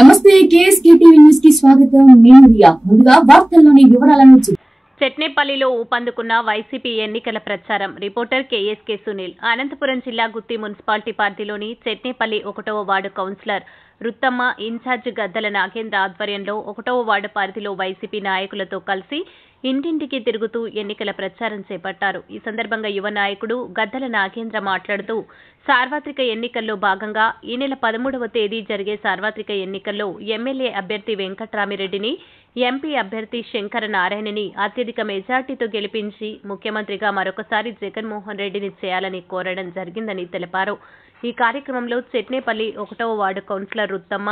నమస్తే KSK TV news కి స్వాగతం. నేను రియా. ముందుగా వార్తల్లోని వివరాలను చెట్నేపల్లిలో ఊపందుకున్న వైసీపీ ఎన్నికల ప్రచారం. Reporter KSK Sunil. అనంతపురం జిల్లా గుత్తి మున్సిపాలిటీ పరిధిలోని చెట్నేపల్లి 1వ వార్డు కౌన్సిలర్ రుత్తమ్మ, ఇన్ఛార్జ్ గద్దల నాగేంద్ర ఆధ్వర్యంలో 1వ వార్డు పరిధిలో వైసీపీ నాయకులతో కలిసి ఇంటింటికి తిరుగుతూ ఎన్నికల ప్రచారం చేపట్టారు. ఈ సందర్భంగా యువ నాయకుడు గద్దల నాగేంద్ర మాట్లాడుతూ, సార్వత్రిక ఎన్నికల్లో భాగంగా ఈ నెల 13వ తేదీ జరిగే సార్వత్రిక ఎన్నికల్లో ఎమ్మెల్యే అభ్యర్థి వెంకట్రామిరెడ్డిని, ఎంపీ అభ్యర్థి శంకర నారాయణని అత్యధిక మెజార్టీతో గెలిపించి ముఖ్యమంత్రిగా మరొకసారి జగన్మోహన్ రెడ్డిని చేయాలని కోరడం జరిగిందని తెలిపారు. ఈ కార్యక్రమంలో చెట్నేపల్లి 1వ వార్డు కౌన్సిలర్ రుత్తమ్మ,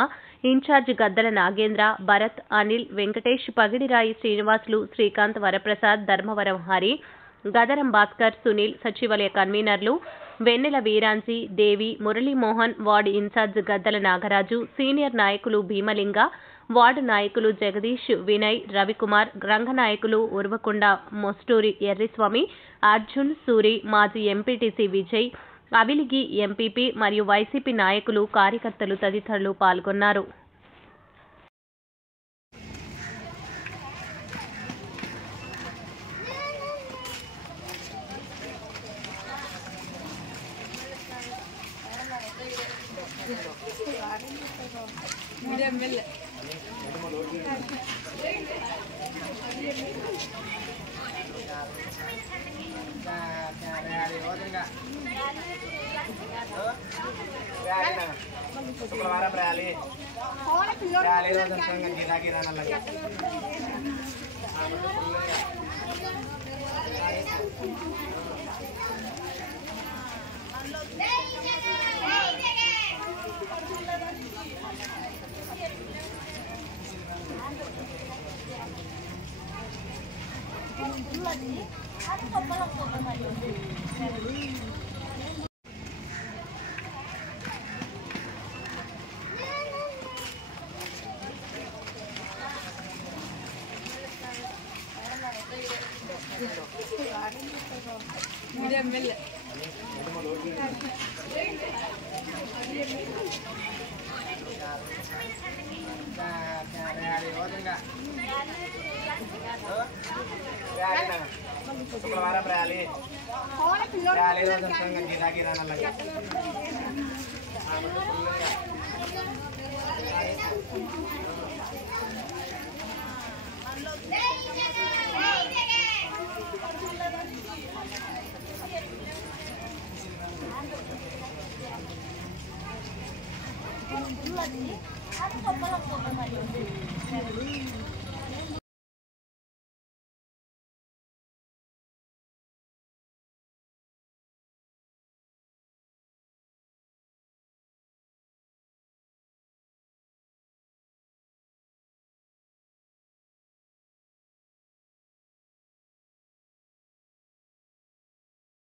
ఇన్ఛార్జ్ గద్దల నాగేంద్ర, భరత్, అనిల్, వెంకటేష్, పగిడిరాయి శ్రీనివాసులు, శ్రీకాంత్, వరప్రసాద్, ధర్మవరం హరి, గదరం భాస్కర్, సునీల్, సచివాలయ కన్వీనర్లు వెన్నెల వీరాంజీ, దేవి, మురళీమోహన్, వార్డు ఇన్ఛార్జ్ గద్దల నాగరాజు, సీనియర్ నాయకులు భీమలింగ, వార్డు నాయకులు జగదీష్, వినయ్, రవికుమార్, రంగనాయకులు ఉర్వకొండ, మొస్టూరి ఎర్రిస్వామి, అర్జున్, సూరి, మాజీ ఎంపీటీసీ విజయ్, అవిలిగి ఎంపీపీ మరియు వైసీపీ నాయకులు, కార్యకర్తలు తదితరులు పాల్గొన్నారు.